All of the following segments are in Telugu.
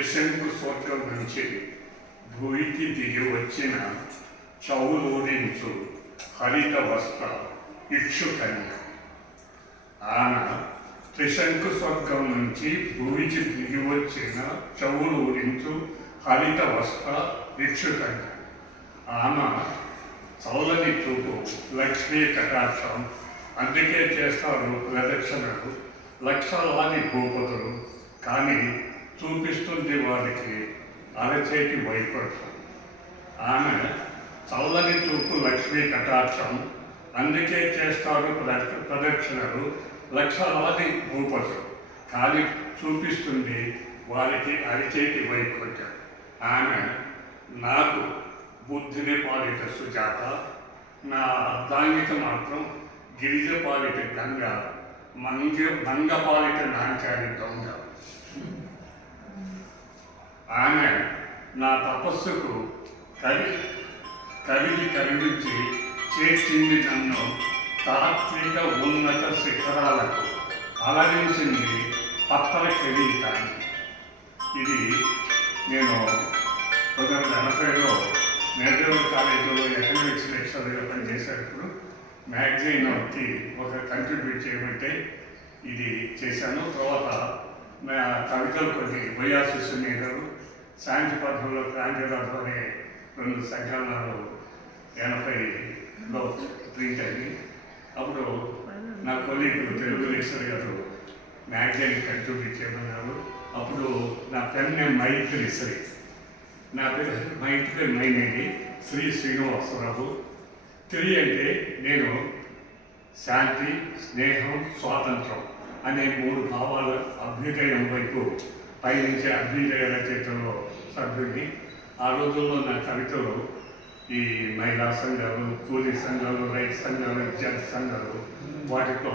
త్రిశంకు స్వర్గం నుంచి భూమికి దిగి వచ్చిన చౌలూరించు హరిత వస్త్ర ఇక్షుకన్య. ఆమె త్రిశంకు స్వర్గం నుంచి భూమికి దిగి వచ్చిన చౌలూరించు హరిత వస్త్ర ఇక్షుకన్య. ఆమె చల్లని చూపు, లక్ష్మీ కటాక్షం, అందుకే చేస్తారు ప్రదక్షిణలు లక్షలాది భూపతులు. కానీ చూపిస్తుంది వారికి అరచేతి వైకుంఠం. ఆమె చల్లని చూపు, లక్ష్మీ కటాక్షం, అందుకే చేస్తారు ప్రదక్షిణలు లక్షలాది భూపతులు. కానీ చూపిస్తుంది వారికి అరచేతి వైకుంఠం. ఆమె నాకు బుద్ధిని పాలిట సుజాత, నా అర్ధాంగిక మాత్రం గిరిజ పాలిట గంగ, మంగ పాలిట నాంచారి దొంగ. ఆమె నా తపస్సుకు కరిగించి చేర్చింది, నన్ను తాత్విక ఉన్నత శిఖరాలకు అలరించింది పత్తల కిరీటాన్ని. ఇది నేను 1980లో నెహ్రూ కాలేజీలో ఎకనామిక్స్ లెక్చరర్గా పనిచేసేటప్పుడు మ్యాగజైన్కి ఒక కంట్రిబ్యూట్ చేయమంటే ఇది చేశాను. తర్వాత నా కవితలు కొన్ని వైఆర్సిస్ని గారు శాంతిపథంలో క్రాంతిరథం అనే 2 సంకలనాలు 80లో ప్రింట్ అయింది. అప్పుడు నా కొలీగులు తెలుగు లెక్చరర్ గారు మ్యాగజైన్ కంట్రిబ్యూట్ చేయమన్నారు. అప్పుడు నా పెన్ నేమ్ మైత్రి శ్రీ, నా పేరు మా ఇంటి పేరు మైనేది శ్రీ శ్రీనివాసరావు. తిరి అంటే నేను శాంతి, స్నేహం, స్వాతంత్రం అనే 3 భావాల అభ్యుదయం వైపు పయనించే అభ్యుదయ రచయితలో సభ్యుడిని. ఆ రోజుల్లో నా కవితలు ఈ మహిళా సంఘాలు, కూలీ సంఘాలు, రైతు సంఘాలు, విద్యార్థి సంఘాలు, వాటితో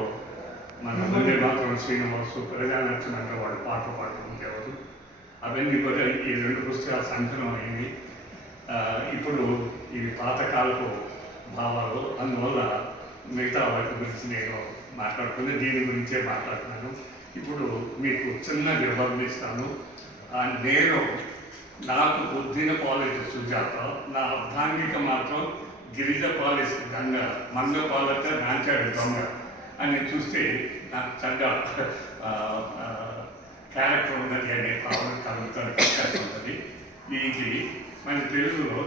మన వందే మాతరం శ్రీనివాసు, ప్రజానక్షణ వాడు పాటలు పాడుతూ ఉండేవారు. అవన్నీ కూడా ఈ 2 పుస్తకాలు సంకలనం అయింది. ఇప్పుడు ఇవి పాతకాలపు భావాలు, అందువల్ల మిగతా వాటి గురించి నేను మాట్లాడుకుని దీని గురించే మాట్లాడుతున్నాను. ఇప్పుడు మీకు చిన్న వివరణిస్తాను. నేను నాకు బుద్ధిన పాలిట సుజాత, నా అర్ధాంగిక మాత్రం గిరిజ పాలిస్ గంగ, మంగ పాలక నాంచాడు దొంగ అని చూస్తే నాకు చక్కగా క్యారెక్టర్ ఉన్నది అనే భావన కలుగుతుంది ఉంటుంది. దీనికి మన తెలుగులో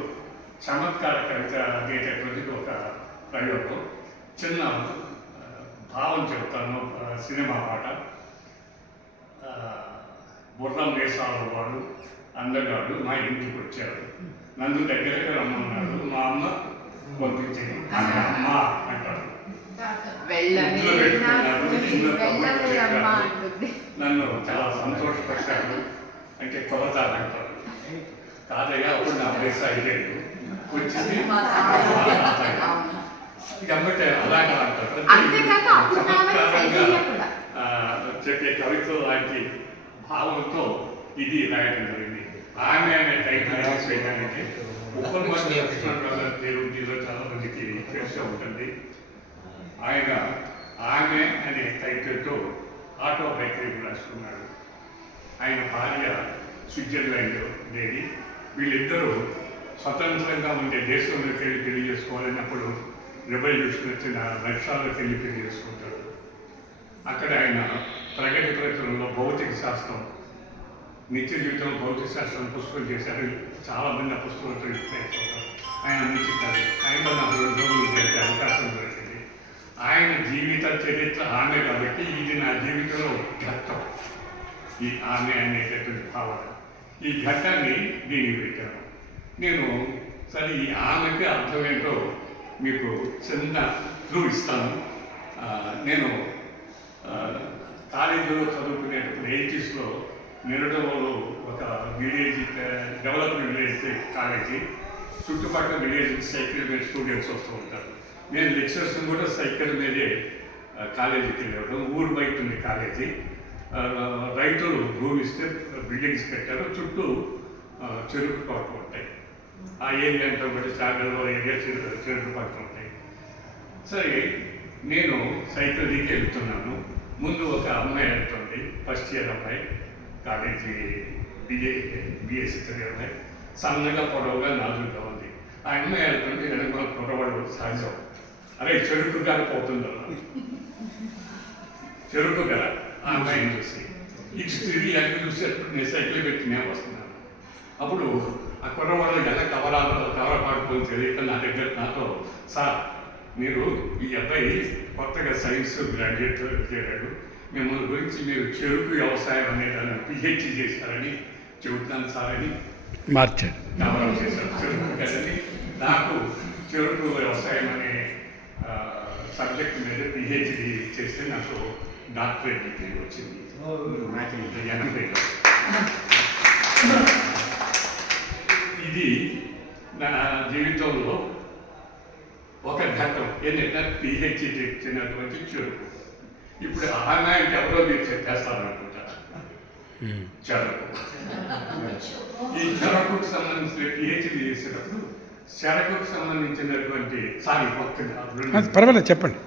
చమత్కార కవిత అనేటటువంటిది ఒక ప్రయోగం. చిన్న భావం చెప్తాను. సినిమా పాట. బుర్రం వేసాల వాడు అందగాడు మా ఇంటికి వచ్చాడు, నన్ను దగ్గరకు రమ్మన్నాడు, మా అమ్మ పంపించింది, అమ్మ అంటాడు. నన్ను చాలా సంతోషపరిచాడు అంటే కొలతారంటారు. కాదయ్యా అప్పుడు నా వయసు 5 వచ్చింది కాబట్టి అలాగా అంటారు. చెప్పే కవిత్వం లాంటి భావంతో ఇది రాయడం జరిగింది. ఆమె అనే టైటిల్ రాసేయడానికి దేవుడిలో చాలా మందికి తెలిసే ఉంటుంది. ఆయన ఆమె అనే టైటిల్తో ఆటోబయోగ్రఫీ రాసుకున్నాడు. ఆయన భార్య స్విట్జర్లాండ్ లేడీ. వీళ్ళిద్దరూ స్వతంత్రంగా ఉండే దేశంలోకి వెళ్ళి పెళ్లి చేసుకోవాలన్నప్పుడు రెవల్యూషన్ వచ్చిన రష్యాలోకి వెళ్ళి పెళ్లి చేసుకుంటాడు. అక్కడ ఆయన ప్రగతి ప్రయత్నంలో భౌతిక శాస్త్రం, నిత్య జీవితం భౌతిక శాస్త్రం పుస్తకం చేశారు. చాలామంది ఆ పుస్తకంతో నేర్చుకుంటారు. ఆయన నిశ్చితారు. ఆయనలో నాకు 2 రోజులు చేసే అవకాశం దొరికింది. ఆయన జీవిత చరిత్ర ఆమె కాబట్టి ఇది నా జీవితంలో ఘట్టం. ఈ ఆమె అనేటటువంటి భావన, ఈ ఘట్టాన్ని దీనికి పెట్టాను. నేను సరే ఈ ఆమెకి అర్థమేంటో మీకు చిన్న క్లూ ఇస్తాను. నేను కాలేజీలో చదువుకునేటప్పుడు 80sలో నిడదవోలో ఒక విలేజ్, డెవలప్మెంట్ విలేజ్ కాలేజీ, చుట్టుపక్కల విలేజ్ సైకిల్ మీద స్టూడెంట్స్ వస్తూ ఉంటారు. నేను లెక్చర్స్ని కూడా సైకిల్ మీదే కాలేజీకి వెళ్ళడం. ఊరు బయట ఉంది కాలేజీ. రైతులు భూమి ఇస్తే బిల్డింగ్స్ పెట్టారు, చుట్టూ చెరుకు తోటలు ఉంటాయి. ఆ ఏరియా అంతా కూడా చాగల్లో ఏరియా చెరుకు పక్కన ఉంటాయి. సరే నేను సైకిల్ దిగి వెళ్తున్నాను. ముందు ఒక అమ్మాయి వెళ్తుంది, ఫస్ట్ ఇయర్ అమ్మాయి, కాలేజీ బిఎస్సి చదివే సన్నగా పొడవుగా నాజుగా ఉంది. ఆ అమ్మాయి వెళ్తుంటే వెనక పొడవాడు సహజం. అరే చెరుకు గారు పోతుందో చెరుకు గల ఆ అమ్మాయిని చూసి ఇటు తిరిగి అన్ని చూసేటప్పుడు నేను సైకిల్ పెట్టి నేను వస్తున్నాను. అప్పుడు ఆ కుర్రవాళ్ళు ఎలా కవర పాడుకొని తెలియక నా దగ్గర నాతో, సార్ మీరు ఈ అబ్బాయి కొత్తగా సైన్స్ గ్రాడ్యుయేట్ చేరాడు, మిమ్మల్ని గురించి మీరు చెరుకు వ్యవసాయం అనేదాన్ని పిహెచ్డి చేశారని చెబుతాను సార్ అని మార్చాడు, కవరం చేశారు. చెరుకు కదని నాకు చెరుకు వ్యవసాయం అనే సబ్జెక్ట్ మీద పిహెచ్డి చేస్తే నాకు డాక్టరేట్ డిగ్రీ వచ్చింది 80లో. ఇది నా జీవితంలో ఒక ఘట్టం. ఏంటంటే పిహెచ్డి తెచ్చినటువంటి చెరుకు. ఇప్పుడు ఆమె ఎవరో మీరు చెప్పేస్తారనుకుంటా. చెరకు, ఈ చెరకుకు సంబంధించిన పిహెచ్డి చేసేటప్పుడు చెరకుకు సంబంధించినటువంటి పర్వాలేదు చెప్పండి.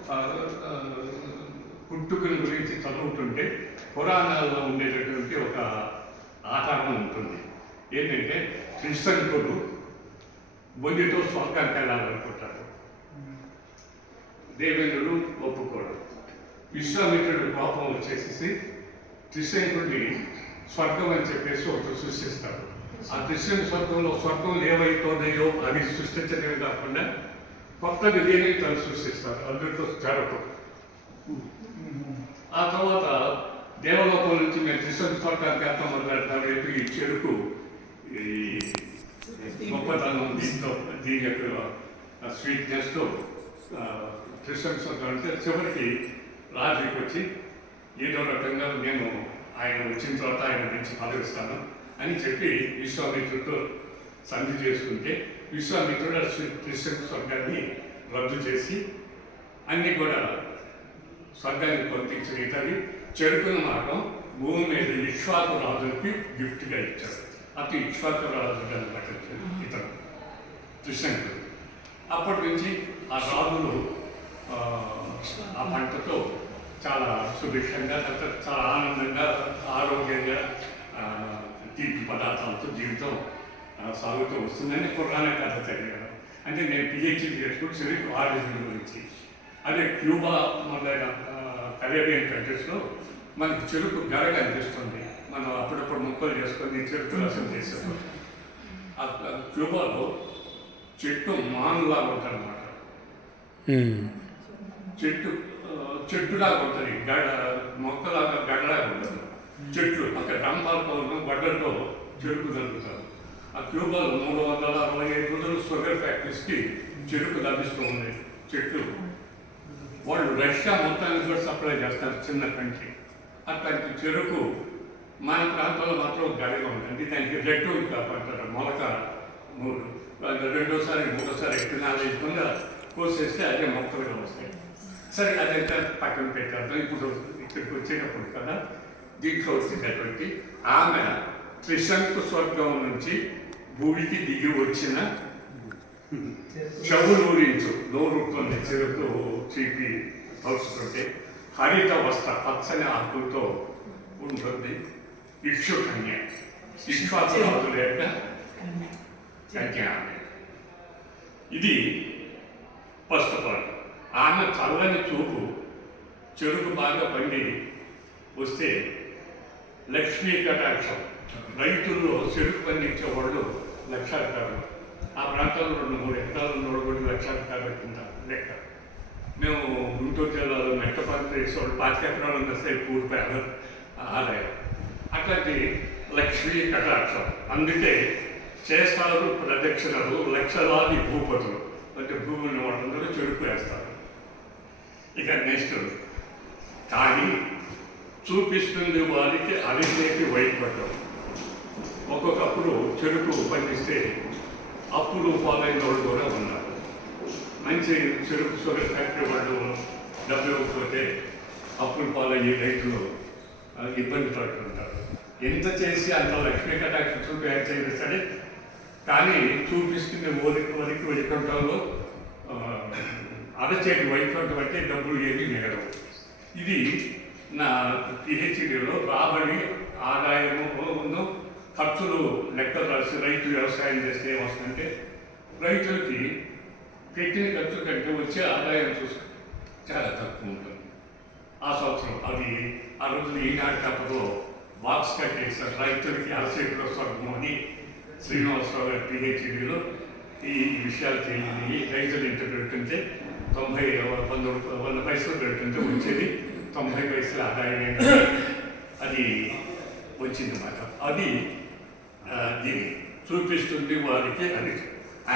పుట్టుకల గురించి చదువుతుంటే పురాణాల్లో ఉండేటటువంటి ఒక ఆధారం ఉంటుంది. ఏంటంటే త్రిశంకుడు బొందితో స్వర్గానికి వెళ్ళాలనుకుంటాడు, దేవేంద్రుడు ఒప్పుకోడు. విశ్వామిత్రుడు కోపం వచ్చేసి త్రిశంకుడిని స్వర్గం అని చెప్పేసి ఒకటి సృష్టిస్తాడు. ఆ త్రిశంకు స్వర్గం ఏవైతున్నాయో అది సృష్టించడమే కాకుండా కొత్తగా దేని తను సృష్టిస్తారు. అందులో చెరకు. ఆ తర్వాత దేవలోకం నుంచి మేము త్రిశంకు స్వర్గానికి వెళ్తాం మొదలెడతాం. ఈ చెరుకు ఈ గొప్పతనం దీని యొక్క స్వీట్నెస్తో త్రిశంకు స్వర్గం అంటే చివరికి రాజుకి వచ్చి ఏదో రకంగా నేను ఆయన వచ్చిన తర్వాత ఆయన నుంచి పదవిస్తాను అని చెప్పి విశ్వామిత్రుడితో సంధి చేసుకుంటే విశ్వామిత్రుడు త్రిశంకు స్వర్గాన్ని రద్దు చేసి అన్నీ కూడా స్వర్గానికి పంపించిన ఇతని చెరుకును మాత్రం భూమి మీద ఇక్ష్వాకు రాజులకి గిఫ్ట్గా ఇచ్చాడు. అతి ఇక్ష్వాకు రాజు అనమాట ఇతను త్రిశంకుడు. అప్పటి నుంచి ఆ రాజులు ఆ పంటతో చాలా సుభిక్షంగా, చాలా ఆనందంగా, ఆరోగ్యంగా, తీపి పదార్థాలతో జీవితం సాగుతూ వస్తుందని పురాణ కథ చదివాను. అంటే నేను పిహెచ్డి చేసుకుని చెరుకు ఆరిజిన్ గురించి. అదే క్యూబా మొదలైన కరేబియన్ కంట్రీస్లో మనకి చెరుకు గరగ అనిపిస్తుంది. మనం అప్పుడప్పుడు ముక్కలు చేసుకొని చెరుకు రసం చేసాము. ఆ క్యూబాలో చెట్టు మానులాగా ఉంటుంది అన్నమాట. చెట్టులాగా ఉంటుంది, మొక్కలాగా గడలాగా ఉంటుంది. చెట్లు అక్కడ రంపాలతో గడ్డలతో చెరుకు దొరుకుతారు. ఆ క్యూబాలో 365 రోజులు షుగర్ ఫ్యాక్టరీస్కి చెరుకు లభిస్తూ ఉంది. చెట్లు వాళ్ళు రష్యా మొత్తానికి కూడా సప్లై చేస్తారు, చిన్న కంట్రీ. అట్లాంటి చెరుకు మన ప్రాంతంలో మాత్రం గడిగా ఉంటుంది. దానికి రెడ్డు కాపాడతారు, మొలక రెండోసారి మూడోసారి విత్తనాలు వేయకుండా కోసేస్తే అదే మొక్కలుగా వస్తాయి. సరే అదైతే పక్కన పెట్టారు. ఇప్పుడు ఇక్కడికి వచ్చేటప్పుడు కదా దీంట్లో వచ్చినటువంటి ఆమె త్రిశంకు స్వర్గం నుంచి భూమికి దిగి వచ్చిన చెవులూరించు నోరుతుంది చెరుకు చీపి తలుచుకుంటే హరిత వస్త్ర పచ్చని ఆకులతో ఉంటుంది. ఇక్షు కన్య, ఇక్ష్వాకురాజు లేక కన్య. ఇది ఫస్ట్ పాయింట్. ఆమె చల్లని చూపు చెరుకు బాగా పండి వస్తే లక్ష్మీ కటాక్షం. రైతుల్లో చెరుకు పండించే వాళ్ళు లక్షాధికారులు. ఆ ప్రాంతంలో 2-3 ఎకరాలు ఉన్నోడు కూడా లక్షాధికారులు కింద లెక్క. మేము గుంటూరు జిల్లాలో మెట్టపల్లి వేసేవాళ్ళు 5 ఎకరాలు వస్తే పూర్తి ఆదాయం. అట్లాంటి లక్ష్మీ కటాక్షం. అందుకే చేస్తారు ప్రదక్షిణలు లక్షలాది భూపతులు. అంటే భూములు వాళ్ళందరూ చెరుకు వేస్తారు. ఇక నెక్స్ట్ కానీ చూపిస్తుంది వారికి అవినేటి వైపడ్డం. ఒక్కొక్కప్పుడు చెరుకు పండిస్తే అప్పులు పాలైన వాళ్ళు కూడా ఉన్నారు. మంచి చెరుకు షుగర్ ఫ్యాక్టరీ వాళ్ళు డబ్బు ఇవ్వకపోతే అప్పులు పాలయ్యే రైతులు ఇబ్బంది పడుతుంటారు. ఎంత చేసి అంత లక్ష్మీ కటాక్ష చూపించైనా సరే కానీ చూపిస్తున్న వరికి వైకుంఠంలో అరచేటి వైకుంఠం అంటే డబ్బులు ఏమీ మిగలవు. ఇది నా పిహెచ్డిలో రాబడి ఆదాయము ఖర్చులు లెక్కలు రాసి రైతు వ్యవసాయం చేస్తే ఏమొస్తుందంటే రైతులకి పెట్టిన ఖర్చు కంటే వచ్చే ఆదాయం చూసుకుంటే చాలా తక్కువ ఉంటుంది. ఆ సంవత్సరం అది ఆ రోజున ఈనాడు పేపర్లో బాక్స్ కట్టేస్తారు రైతులకి అలసేపులో స్వర్గం అని శ్రీనివాసరావు గారి పిహెచ్డిలో ఈ విషయాలు తెలియని రైతులు ఇంటి పెడుతుంటే 100 పైసలు పెడుతుంటే వచ్చేది 90 పైసల ఆదాయం అది వచ్చిందన్నమాట. అది దీన్ని చూపిస్తుంది వారికి. అది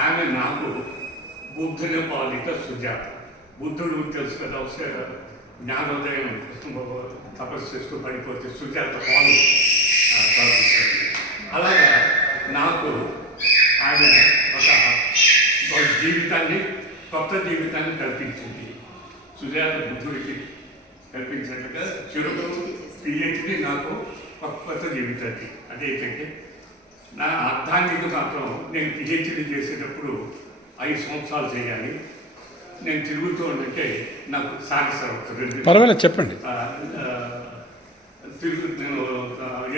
ఆమె నాకు బుద్ధుని పాలిట సుజాత. బుద్ధుడు తెలుసు కదా, జ్ఞానోదయం తపస్సు చేస్తూ పడిపోతే సుజాత పాలు తాగుతుంది. అలాగా నాకు ఆమె ఒక జీవితాన్ని, కొత్త జీవితాన్ని కల్పించింది. సుజాత బుద్ధుడికి కల్పించినట్టుగా చెరుకు పిహెచ్డి నాకు ఒక కొత్త జీవితాన్ని. అదేంటంటే నా అర్థానికి మాత్రం నేను పిహెచ్డి చేసేటప్పుడు 5 సంవత్సరాలు చేయాలి. నేను తిరుగుతూ ఉంటే నాకు సాగసవుతుంది. పర్వాలేదు చెప్పండి. నేను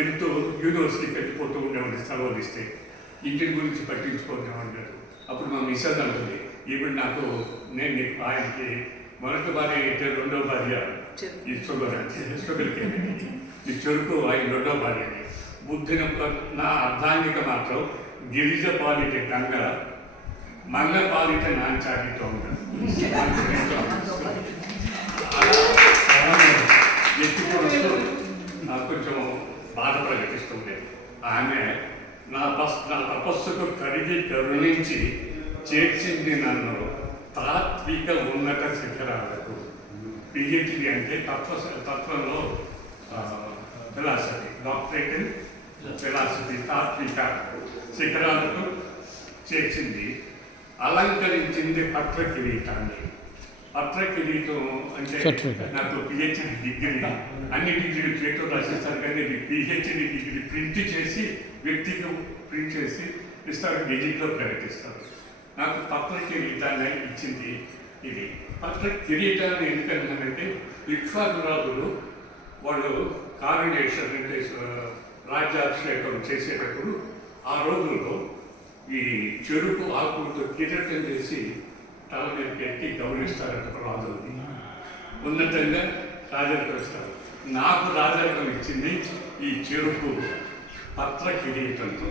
ఎంతో యూనివర్సిటీకి వెళ్ళిపోతూ ఉండేవాడిని సెలవులు ఇస్తే. ఇంటిని గురించి పట్టించుకోలేవాడిని. అప్పుడు మా మిస్సెస్ అంటుంది, ఇప్పుడు నాకు నేను నీకు ఆయనకి మొదటి భార్య అయితే రెండో భార్య ఈ షుగర్కి ఈ చెరుకు ఆయన రెండో భార్య. బుద్ధిని నా అర్థానికి మాత్రం గిరిజ పాలిట గంగ, మంగ పాలిట నాంచాటితో ఉంటాను. ఎత్తుకొస్తూ కొంచెం బాధ ప్రకటిస్తుండే. ఆమె నా తపస్సుకు కరిగి కరుణించి చేర్చింది నన్ను తాత్విక ఉన్నత శిఖరాలకు. పిహెచ్డి అంటే తత్వంలో ఫిలాసఫీ, డాక్టరేట్ ఇన్ ఫిలాసఫీ, తాత్విక శిఖరాలకు చేర్చింది. అలంకరించింది పత్ర కిరీటాన్ని. పత్ర కిరీటం అంటే నాకు పిహెచ్డి డిగ్రీ, అన్ని డిగ్రీలు చేతితో రాసిస్తారు, కానీ ఇది పిహెచ్డి డిగ్రీ ప్రింట్ చేసి వ్యక్తికి ప్రింట్ చేసి ఇస్తారు, డిజిట్లో ప్రకటిస్తారు. నాకు పత్ర కిరీటాన్ని ఇచ్చింది ఇది. పత్ర కిరీటాన్ని ఎందుకంటే ఇక్ష్వాకురాజులు వాళ్ళు కారుణేశ్వర అంటే రాజ్యాభిషేకం చేసేటప్పుడు ఆ రోజుల్లో ఈ చెరుకు ఆకులతో కిరీటం చేసి తల మీద పెట్టి గౌరవిస్తారంట రాజుల్ని. ఉన్నతంగా రాజరికం ఇస్తారు. నాకు రాజరికం ఇచ్చింది ఈ చెరుకు పత్ర కిరీటంతో.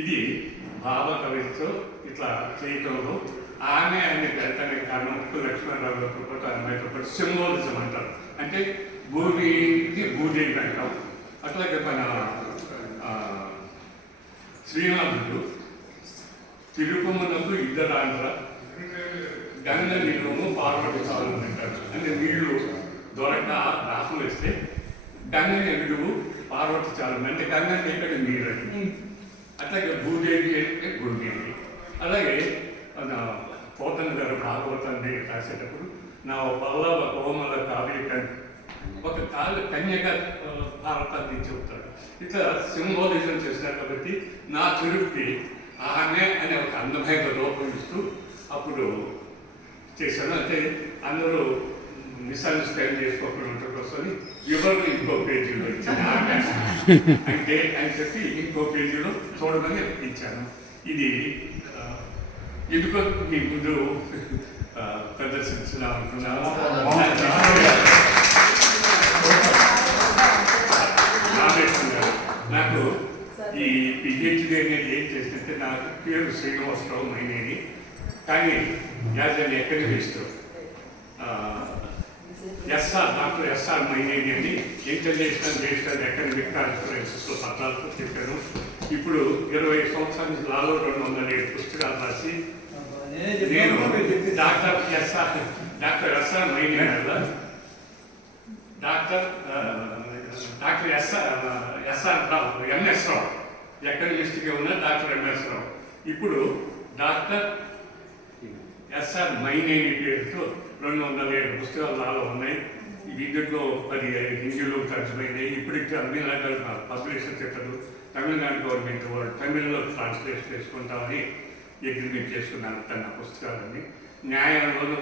ఇది భావ కవితో ఇట్లా చేయటంలో ఆమె తనకి కారణం లక్ష్మణరావు గారితో పాటు ఆమెతో పాటు సింబోలిజం అంటారు. అంటే భూమికి భూదేవి అంటాం. అట్లాగే మన శ్రీనాథుడు తిరుపమునకు ఇద్దరాంధ్ర గంగ నీళ్ళము పార్వతి చాలు అంటారు. అంటే నీళ్లు దొరక దాహం వేస్తే గంగని ఎడుగు పార్వతి చాలు అంటే గంగని ఎక్కడ నీళ్ళని. అట్లాగే భూదేవి అంటే భూదేవి. అలాగే మన పోతన గారు భాగవతాన్ని రాసేటప్పుడు నా పల్లవ కోమల కావ్య ఒక కన్యగా భారతాన్ని చెబుతాడు. ఇట్లా సింబాలిజం చేశారు. కాబట్టి నా చెరుపుకి ఆమె అనే ఒక అందమైన రూపం ఇస్తూ అప్పుడు చేశాను. అంటే అందరూ మిస్అండర్స్టాండ్ చేసుకోకుండా ఉండటం కోసం ఎవరు ఇంకో పేజీలో ఇచ్చాను ఆమె అంటే అని చెప్పి ఇంకో పేజీలో చూడమని ఇచ్చాను. ఇది ఎందుకో మీ ముందు ప్రదర్శించడం అనుకున్నాను. నాకు ఈ పిహెచ్డి అనేది ఏం చేసినట్టే నా పేరు శ్రీనివాసరావు మైనేని, కానీ as an economist doctor S R Maineni అని ఇంటర్నేషనల్ నేషనల్ ఎకనమిక్ కాన్ఫరెన్సెస్లో పత్రాలతో చెప్పాను. ఇప్పుడు 20 సంవత్సరాల నుంచి లాలో 207 పుస్తకాలు రాసి నేను డాక్టర్ ఎస్ఆర్ మైనేని వల్ల డాక్టర్ ఎస్ఆర్ రావు ఎంఎస్ రావు ఎకనమిస్ట్గా ఉన్న డాక్టర్ ఎంఎస్ రావు ఇప్పుడు డాక్టర్ ఎస్ఆర్ మైనేని పేరుతో 207 పుస్తకాలు నాలో ఉన్నాయి. వీటిలో 10 హిందీలో తర్జుమైనాయి. ఇప్పటికి తమిళనాడు పబ్లిషర్ చెప్పారు. తమిళనాడు గవర్నమెంట్ వాళ్ళు తమిళ్లో ట్రాన్స్లేట్ చేసుకుంటామని అగ్రిమెంట్ చేసుకున్నాను తన పుస్తకాలన్నీ. న్యాయంలో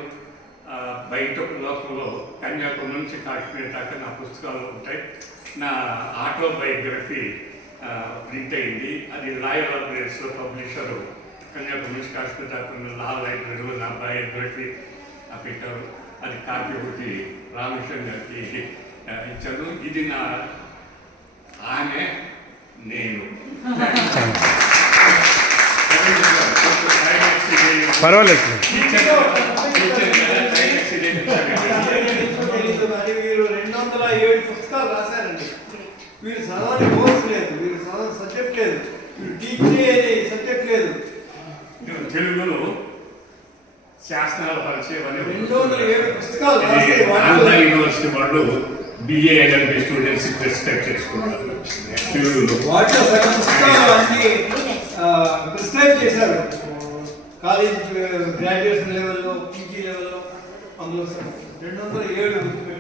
బయట లోకంలో కన్యాకుమారి నుంచి కాశ్మీర్ దాకా నా పుస్తకాలు ఉంటాయి. నా ఆటోబయోగ్రఫీ ప్రింట్ అయింది. అది రాయల్ అప్డేట్స్లో పబ్లిషరు కన్యాకుమారి హాస్పిటల్ లా లైబ్రరీలో నా బయోగ్రఫీ పెట్టారు. అది కాపీ ఒకటి రామకృష్ణ గారికి ఇచ్చాను. ఇది నా ఆమె నేను. పర్వాలేదు. వీరు 207 పుస్తకాలు రాశారండి. వీరు చదవని కోర్స్ లేదు, వీరు చదవని సబ్జెక్ట్ లేదు, వీరు టీచ్ చేయని సబ్జెక్ట్ లేదు. తెలుగులో శాస్త్రాల పరిచయం అనే 207 పుస్తకాలు రాసి ఆంధ్ర యూనివర్సిటీ వాళ్ళు బిఏ ఎల్ఎల్బి స్టూడెంట్స్ ప్రిస్క్రైబ్ చేసుకుంటారు తెలుగులో. వాటిలో సగం పుస్తకాలు అన్ని ప్రిస్క్రైబ్ చేశారు. కాలేజ్ గ్రాడ్యుయేషన్ లెవెల్లో, పీజీ లెవెల్లో అందులో 207